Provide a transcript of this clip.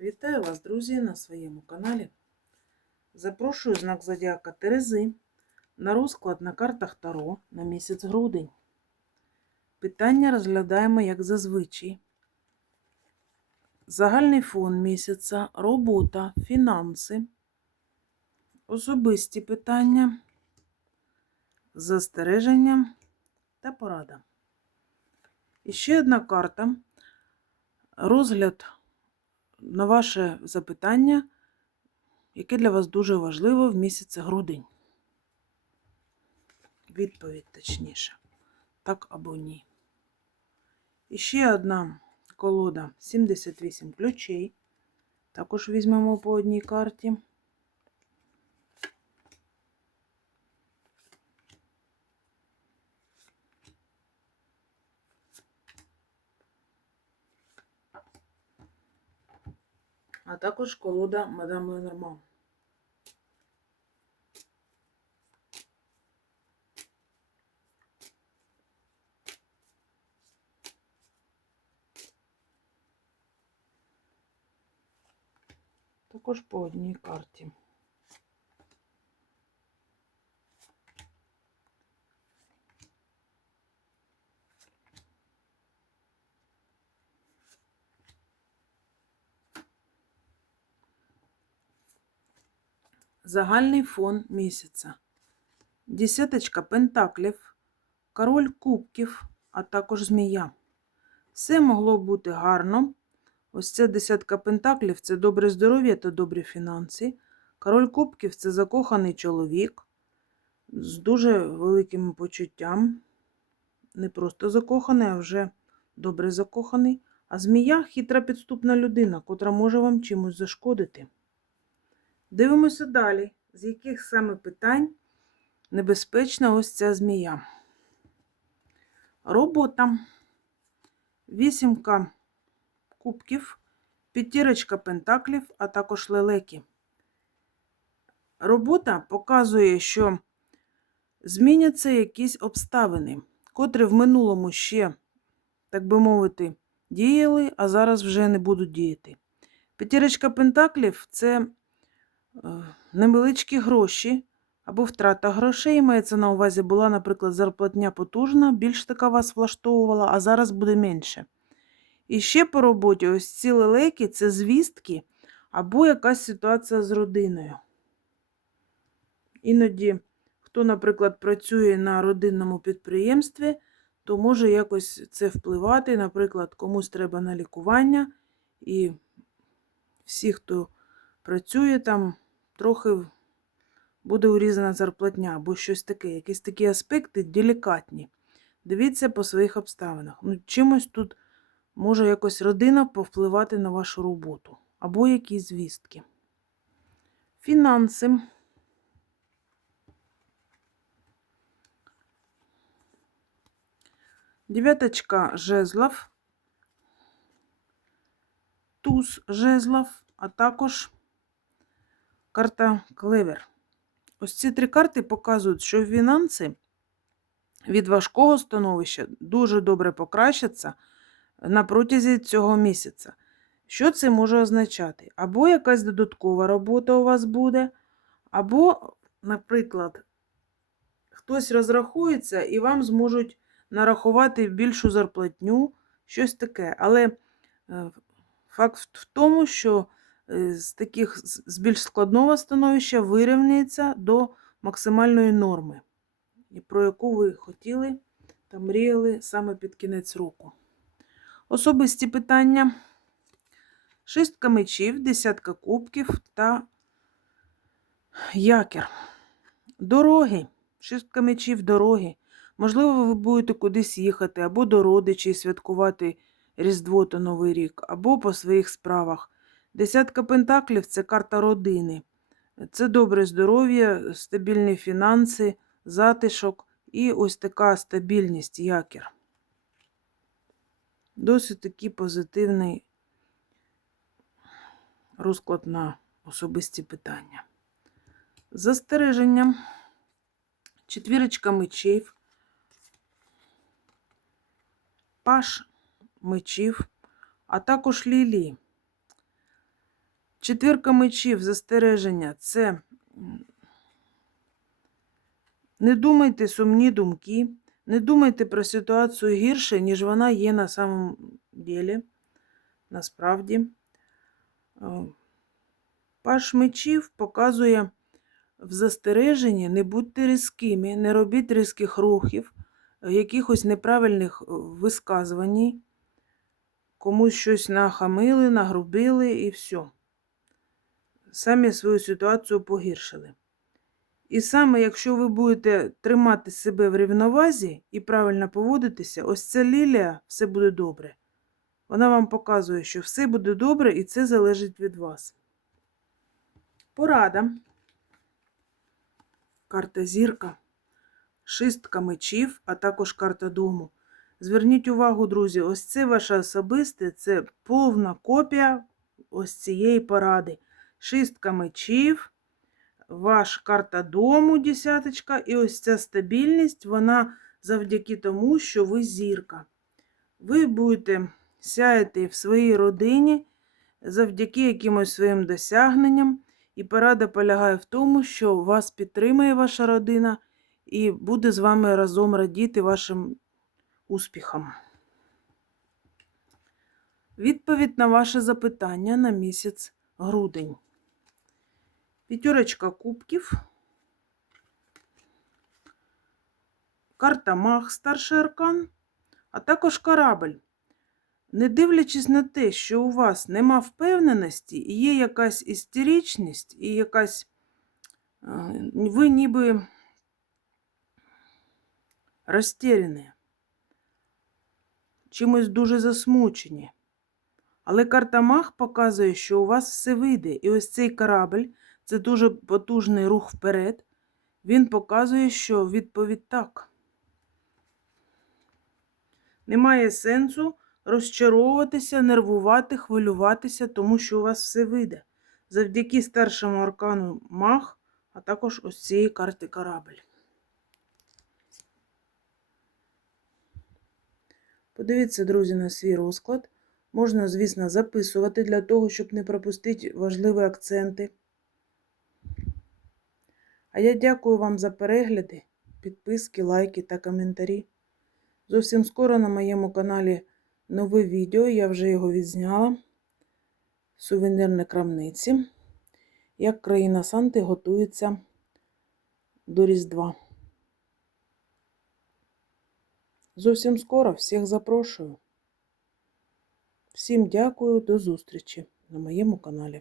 Вітаю вас, друзі, на своєму каналі. Запрошую знак Зодіака Терези на розклад на картах Таро на місяць грудень. Питання розглядаємо як зазвичай. Загальний фон місяця, робота, фінанси, особисті питання, застереження та порада. І ще одна карта. Розгляд на ваше запитання, яке для вас дуже важливо в місяці грудень. Відповідь точніше. Так або ні. І ще одна колода 78 ключей. Також візьмемо по одній карті. А також колода Мадам Ленорман. Також по одній карті. Загальний фон місяця. Десяточка пентаклів, король кубків, а також змія. Все могло бути гарно. Ось ця десятка пентаклів це добре здоров'я та добрі фінанси. Король кубків це закоханий чоловік з дуже великим почуттям. Не просто закоханий, а вже добре закоханий. А змія хитра підступна людина, котра може вам чимось зашкодити. Дивимося далі, з яких саме питань небезпечна ось ця змія. Робота, вісімка кубків, п'ятірочка пентаклів, а також лелеки. Робота показує, що зміняться якісь обставини, котрі в минулому ще, так би мовити, діяли, а зараз вже не будуть діяти. П'ятірочка пентаклів це невеличкі гроші або втрата грошей. Мається на увазі, була, наприклад, зарплатня потужна, більш така вас влаштовувала, а зараз буде менше. І ще по роботі ось ці лелеки це звістки або якась ситуація з родиною. Іноді, хто, наприклад, працює на родинному підприємстві, то може якось це впливати. Наприклад, комусь треба на лікування, і всі, хто працює там, трохи буде урізана зарплатня або щось таке, якісь такі аспекти делікатні. Дивіться по своїх обставинах. Ну, Чимось тут може якось родина повпливати на вашу роботу, або якісь звістки. Фінанси. Дев'яточка жезлов, туз жезлов, а також карта клевер. Ось ці три карти показують, що фінанси від важкого становища дуже добре покращаться на протязі цього місяця. Що це може означати? Або якась додаткова робота у вас буде, або, наприклад, хтось розрахується і вам зможуть нарахувати більшу зарплатню, щось таке. Але е, факт в тому, що з таких з більш складного становища вирівнюється до максимальної норми, про яку ви хотіли та мріяли саме під кінець року. Особисті питання. Шістка мечів, десятка кубків та якір. Дороги. Шістка мечів, дороги. Можливо, ви будете кудись їхати, або до родичів святкувати Різдво та Новий рік, або по своїх справах. Десятка пентаклів це карта родини. Це добре здоров'я, стабільні фінанси, затишок і ось така стабільність, якір. Досить такий позитивний розклад на особисті питання. Застереження. Четвірочка мечів. Паш мечів, а також лілії. Четвірка мечів, застереження це не думайте сумні думки, не думайте про ситуацію гірше, ніж вона є на самом ділі, насправді. Е, Паш мечів показує в застереженні, не будьте різкими, не робіть різких рухів, е, якихось неправильних е, висказувань, комусь щось нахамили, нагрубили і все. Самі свою ситуацію погіршили. І саме якщо ви будете тримати себе в рівновазі і правильно поводитися, ось ця лілія, все буде добре. Вона вам показує, що все буде добре, і це залежить від вас. Порада. Карта зірка, шистка мечів, а також карта дому. Зверніть увагу, друзі, ось це ваше особисте, це повна копія ось цієї поради. Шистка мечів, ваш карта дому, десяточка, і ось ця стабільність, вона завдяки тому, що ви зірка. Ви будете сяяти в своїй родині завдяки якимось своїм досягненням. І порада полягає в тому, що вас підтримує ваша родина і буде з вами разом радіти вашим успіхам. Відповідь на ваше запитання на місяць грудень. П'ятерочка кубків. Карта Мах, старший аркан, а також корабль. Не дивлячись на те, що у вас нема впевненості, є якась істеричність, і якась е, ви ніби розтеряні, чимось дуже засмучені. Але карта Мах показує, що у вас все вийде. І ось цей корабль це дуже потужний рух вперед. Він показує, що відповідь так. Немає сенсу розчаровуватися, нервувати, хвилюватися, тому що у вас все вийде. Завдяки старшому аркану Мах, а також ось цієї карти корабль. Подивіться, друзі, на свій розклад. Можна, звісно, записувати для того, щоб не пропустити важливі акценти. А я дякую вам за перегляди, підписки, лайки та коментарі. Зовсім скоро на моєму каналі нове відео, я вже його відзняла. Сувенірні крамниці. Як країна Санти готується до Різдва. Зовсім скоро всіх запрошую. Всім дякую, до зустрічі на моєму каналі.